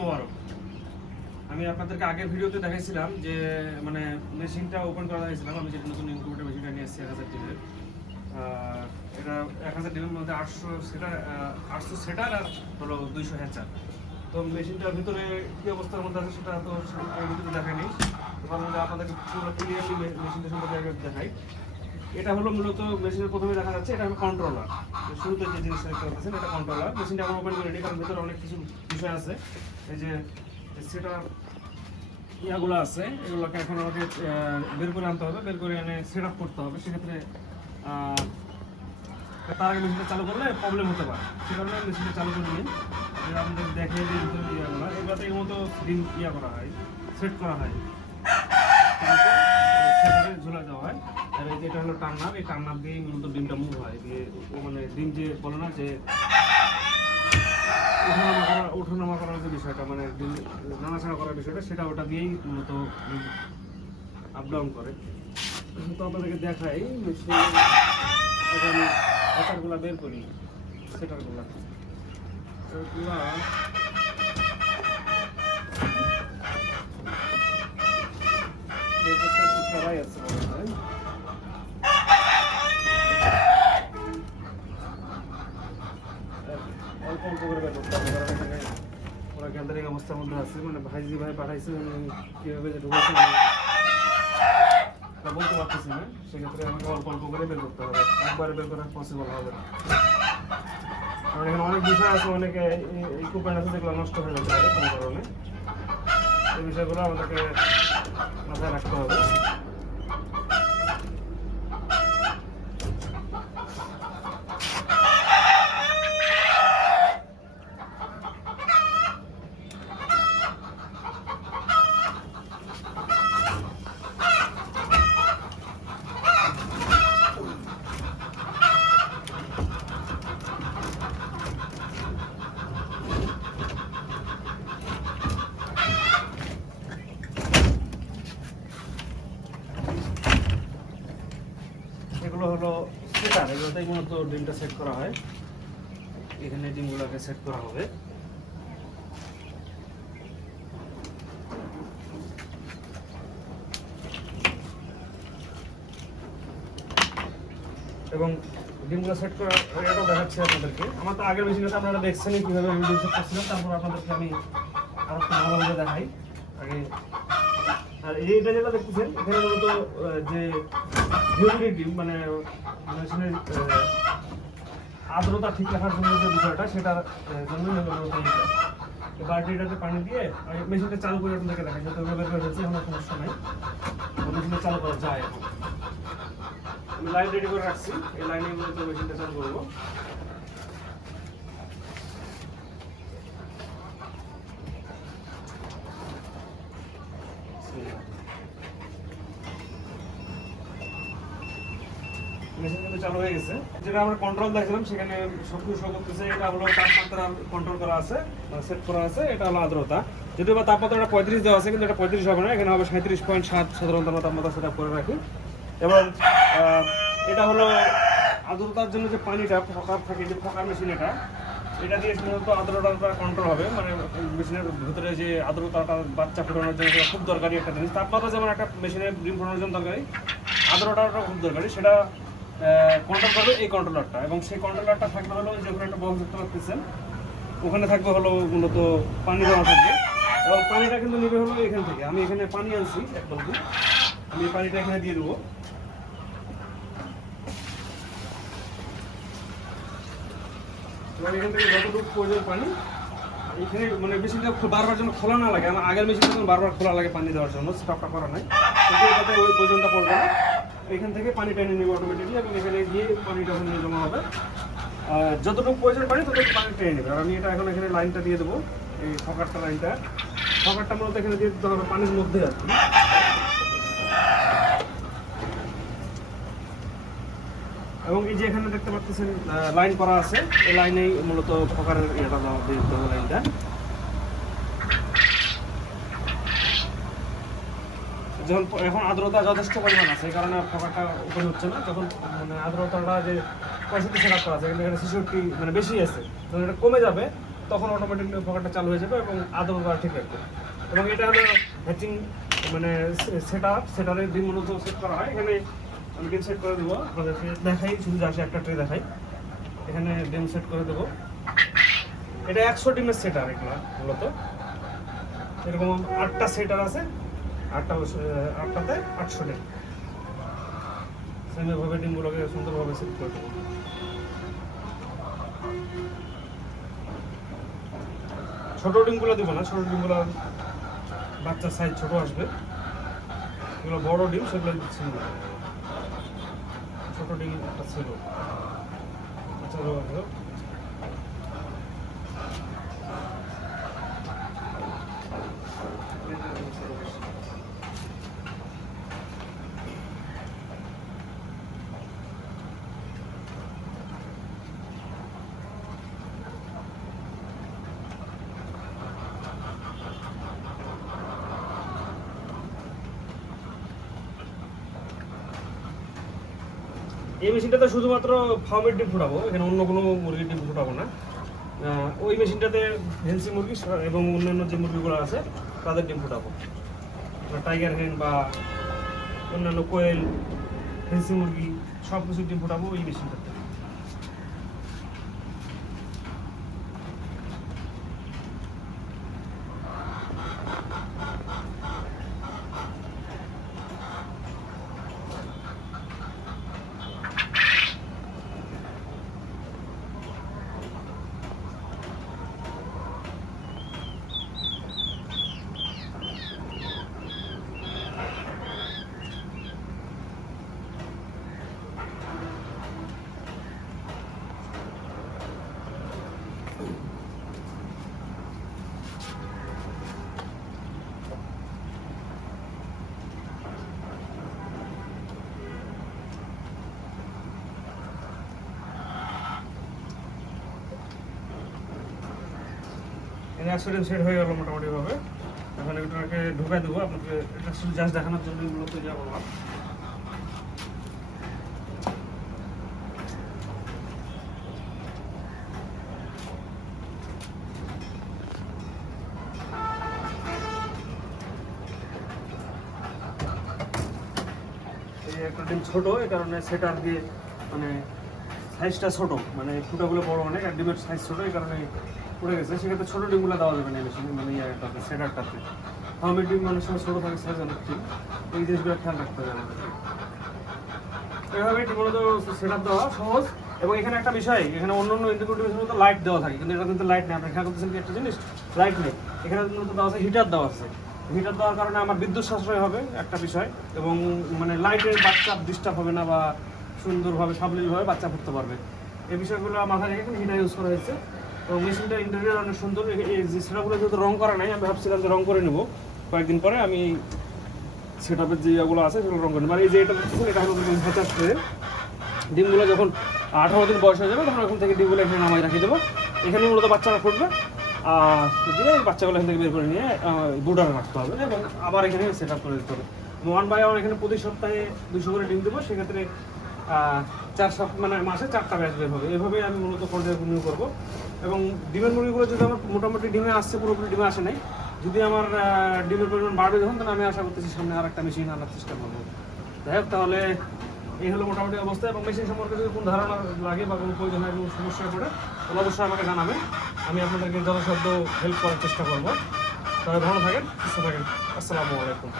মোবারক। আমি আপনাদেরকে আগের ভিডিওতে দেখাইছিলাম যে মানে মেশিনটা ওপেন করা হয়েছিলাম আমি যেটা নতুন ইনকিউবেটর মেশিনটা নিয়ে এসেছি এক হাজার ডিমের। এটা এক হাজার ডিমের মধ্যে আটশো সেটার আটশো সেটার আর হলো দুইশো হ্যাচার তো মেশিনটার ভিতরে কী অবস্থার মধ্যে আছে সেটা তো ভিতরে দেখাইনি। তো আপনাদেরকে পুরো ক্লিয়ারলি মেশিনটা সম্পর্কে দেখাই। এটা হলো মূলত মেশিনের প্রথমে দেখা যাচ্ছে, এটা হলো কন্ট্রোলার শুরুতে যে জিনিসটা দেখতে পাচ্ছেন, এটা কন্ট্রোলার মেশিনটা এখন ওপেন করে কারণ ভিতরে অনেক কিছু বিষয় আছে। এই যে, সেটা ইয়াগুলো আছে, এগুলোকে এখন আমাকে বের করে আনতে হবে, বের করে এনে সেট আপ করতে হবে। সেক্ষেত্রে তার আগে মেশিনটা চালু করলে প্রবলেম হতে পারে। সে কারণে মেশিনটা চালু করে নিন আমাদের দেখে যে ভিতরে ইয়াগুলো। এগুলোতে এর মতো ডিম ইয়া করা হয় সেট করা হয়। ঝুলা দেওয়া হয়। আর এই যে এটা হলো টার্নার এই টার্নার দিয়েই মূলত ডিমটা মুভ হয়। দিয়ে ও মানে ডিম যে বলে না যে ওঠানামা করা ওঠানামা করার যে বিষয়টা মানে ডিম নাড়াচাড়া করার বিষয়টা, সেটা ওটা দিয়েই মূলত আপ ডাউন করে। তো আপনাদেরকে দেখাই আচারগুলা বের করি, সেটারগুলা। প্যারাই আছে মনে হয় অল্প অল্প করে বের করতে হবে কারণ এখানে ওরা অবস্থার মধ্যে আছে মানে ভাই যে ভাই পাঠাইছে আমি কীভাবে যে ঢুকেছে আমি তা বলতে পারতেছি না। সেক্ষেত্রে আমাকে অল্প অল্প করে বের করতে হবে। একবারে বের করা পসিবল হবে না। কারণ এখানে অনেক বিষয় আছে, অনেকে ইকুইপমেন্ট আছে যেগুলো নষ্ট হয়ে যেতে পারে কোনো কারণে। এই বিষয়গুলো আমাদেরকে মাথায় রাখতে হবে এগুলো হলো সেটার এগুলোতেই মূলত ডিমটা সেট করা হয়। এখানে ডিমগুলোকে সেট করা হবে। এবং ডিমগুলো সেট করা এটাও দেখাচ্ছি আপনাদেরকে। আমার তো আগের মেশিনটা আপনারা দেখছেনই কীভাবে আমি ডিম সেট করছিলাম। তারপর আপনাদেরকে আমি আরও ভালোভাবে দেখাই। আগে আর এই এটা যেটা দেখতেছেন, এখানে মূলত যে হিউমিডিটি মানে মেশিনের আর্দ্রতা ঠিক রাখার জন্য যে বিষয়টা সেটার এইটা। এই পানি দিয়ে মেশিনটা চালু করে আপনাদেরকে দেখাই, যাতে ওগুলো বের করে এখন আর সমস্যা নাই। মেশিনটা চালু করা যায় আমি লাইন রেডি করে রাখছি, এই লাইনে মূলত মেশিনটা চালু করব। মেশিন কিন্তু চালু হয়ে গেছে। যেটা আমরা কন্ট্রোল দেখছিলাম, সেখানে সবকিছু শো করতেছে। এটা হলো তাপমাত্রা কন্ট্রোল করা আছে সেট করা আছে, এটা হলো আর্দ্রতা। যদিও বা তাপমাত্রাটা পঁয়ত্রিশ দেওয়া আছে, কিন্তু এটা পঁয়ত্রিশ হবে না। এখানে হবে সাঁত্রিশ পয়েন্ট সাত সাধারণত আমরা তাপমাত্রা সেট করে রাখি। এবং এটা হলো আর্দ্রতার জন্য যে পানিটা, ফকার থাকে, যে ফকার মেশিন এটা এটা দিয়ে সাধারণত আর্দ্রতাটা কন্ট্রোল হবে। মানে মেশিনের ভিতরে যে আর্দ্রতাটা, বাচ্চা ফোটানোর জন্য খুব দরকারি একটা জিনিস। তাপমাত্রা যেমন একটা মেশিনের ডিম ফোটানোর জন্য দরকারি আর্দ্রতাটা খুব দরকারি। সেটা কন্ট্রোল করবে এই কন্ট্রোলারটা এবং সেই কন্ট্রোলারটা থাকবে হলো যে ওখানে একটা বক্স দেখতে পাচ্ছেন ওখানে থাকবে হলো মূলত পানি দেওয়া থাকবে। এবং পানিটা কিন্তু নেবে হলো এখান থেকে। আমি এখানে পানি আনছি, এক বালতি। আমি পানিটা এখানে দিয়ে দেবো। এবং এখান থেকে যতটুকু প্রয়োজন পানি, এখানে মানে মেশিনটা বারবার যেন খোলা না লাগে। আমার আগের মেশিনটা বারবার খোলা লাগে পানি দেওয়ার জন্য স্টপটা করা নাই। ওই প্রয়োজনটা পড়বে না। এখান থেকে পানি টেনে নেবে অটোমেটিকলি এবং এখানে গিয়ে পানিটা ওখানে জমা হবে। যতটুকু প্রয়োজন পানি, ততটুকু পানি টেনে নেবে। আর আমি এটা এখন এখানে লাইনটা দিয়ে দেবো, এই ফকারটা লাইনটা। ফকারটা মূলত এখানে দিয়ে দিতে হবে পানির মধ্যে আর কি। এবং এই যে এখানে দেখতে পাচ্ছেন লাইন করা আছে, এই লাইনেই মূলত ফকারের ইয়েটা দিয়ে দিতে হবে লাইনটা যখন এখন আর্দ্রতা যথেষ্ট পরিমাণ আছে, এই কারণে ফোকারটা উপরে হচ্ছে না। তখন মানে আর্দ্রতাটা যে পঁয়ষট্টি সেট করা আছে, কিন্তু এখানে ছেষট্টি মানে বেশি আছে। যখন এটা কমে যাবে, তখন অটোমেটিকলি ফোকারটা চালু হয়ে যাবে এবং আর্দ্রতা ঠিক রাখবে এবং এটা হলো হ্যাচিং মানে সেট আপ সেটারের ডিম মূলত সেট করা হয়। এখানে আমি ডিম সেট করে দেবো। আপনাদেরকে দেখাই, শুধু আসে একটা ট্রে দেখাই। এখানে ডিম সেট করে দেবো। এটা একশো ডিমের সেটার এগুলো মূলত। এরকম আটটা সেটার আছে। আটটা আটটাতে আটশো ডিম সেমভাবে ডিমগুলোকে সুন্দরভাবে সেট করে দেবো। ছোট ডিমগুলো দিব না, ছোট ডিমগুলো বাচ্চার সাইজ ছোট আসবে। এগুলো বড় ডিম, সেগুলো দিচ্ছি না ছোট ডিম একটা ছিল। আচ্ছা এই মেশিনটাতে শুধুমাত্র ফার্মের ডিম ফুটাবো, এখানে অন্য কোনো মুরগির ডিম ফুটাবো না। ওই মেশিনটাতে হেলসি মুরগি এবং অন্যান্য যে মুরগিগুলো আছে, তাদের ডিম ফোটাবো। টাইগার হেন বা অন্যান্য কোয়েল, হেলসি মুরগি সব কিছু ডিম ফুটাবো ওই মেশিনটাতে। ডিম সেট হয়ে গেল মোটামুটি ভাবে এখন এটাকে ঢুকাই দেবো। আপনাকে এটা শুধু জাস্ট দেখানোর জন্য মূলত যা একটা ডিম ছোট, এই কারণে সেটার দিয়ে মানে সাইজটা ছোট। মানে ফুটাগুলো বড় অনেক, আর ডিমের সাইজ ছোট, এই কারণে পড়ে গেছে, সেক্ষেত্রে ছোট ডিমগুলো দেওয়া যাবে না বেশি মানে ইয়াটাতে সেটারটাতে ফার্মের ডিম অনেক সময় ছোটো থাকে অনেক ঠিক এই জিনিসগুলো খেয়াল রাখতে হবে এভাবে ঠিকমতো সেট আপ দেওয়া সহজ। এবং এখানে একটা বিষয়, এখানে অন্য অন্য ইন্টিগ্রেটিভের মতো লাইট দেওয়া থাকে, কিন্তু এটা কিন্তু লাইট নেই। আপনি খেয়াল করতেছেন একটা জিনিস? লাইট নেই। এখানে মূলত দেওয়া আছে হিটার দেওয়া আছে। হিটার দেওয়ার কারণে আমার বিদ্যুৎ সাশ্রয় হবে, একটা বিষয়। এবং মানে লাইটের বাচ্চা ডিস্টার্ব হবে না বা সুন্দরভাবে সাবলীলভাবে বাচ্চা ফুটতে পারবে। এই বিষয়গুলো মাথায় রেখে হিটার ইউজ করা হয়েছে। এবং মেশিনটা ইন্টেরিয়র অনেক সুন্দর। যে সেটাগুলো যেহেতু রং করা নাই, আমি ভাবছিলাম যে রং করে নেব। কয়েকদিন পরে আমি সেট আপের যে ইয়েগুলো আছে, সেগুলো রং করে নেব। মানে এই যে এটা দেখতেছেন, এটা হলো ট্রে ডিমগুলো যখন আঠারো দিন বয়স হয়ে যাবে, তখন ওখান থেকে ডিমগুলো এখানে নামাই রাখি দেবো। এখানে মূলত বাচ্চারা ফুটবে। আর দিয়ে বাচ্চাগুলো এখান থেকে বের করে নিয়ে বুডারে রাখতে হবে। এবং আবার এখানে সেট আপ করে দিতে হবে। ওয়ান বাই ওয়ান এখানে প্রতি সপ্তাহে দুশো করে ডিম দেবো। সেক্ষেত্রে চার সপ্তাহ মানে মাসে চারটা ব্যাচ বের হবে। এভাবে আমি মূলত পর্যায়ক্রমিক করব। এবং ডিমের মুরগিগুলো যদি আমার মোটামুটি ডিমে আসছে, পুরোপুরি ডিমে আসে নাই, যদি আমার ডিমের পরিমাণ বাড়বে যখন তাহলে আমি আশা করতেছি সামনে আর একটা মেশিন আনার চেষ্টা করব। যাই হোক, তাহলে এই হলো মোটামুটি অবস্থা। এবং মেশিন সম্পর্কে যদি কোনো ধারণা লাগে বা কোনো প্রয়োজন হয়, কোনো সমস্যায় পড়ে, তাহলে অবশ্যই আমাকে জানাবেন। আমি আপনাদেরকে যথাসাধ্য হেল্প করার চেষ্টা করব। তাহলে ভালো থাকেন, সুস্থ থাকেন। আসসালামু আলাইকুম।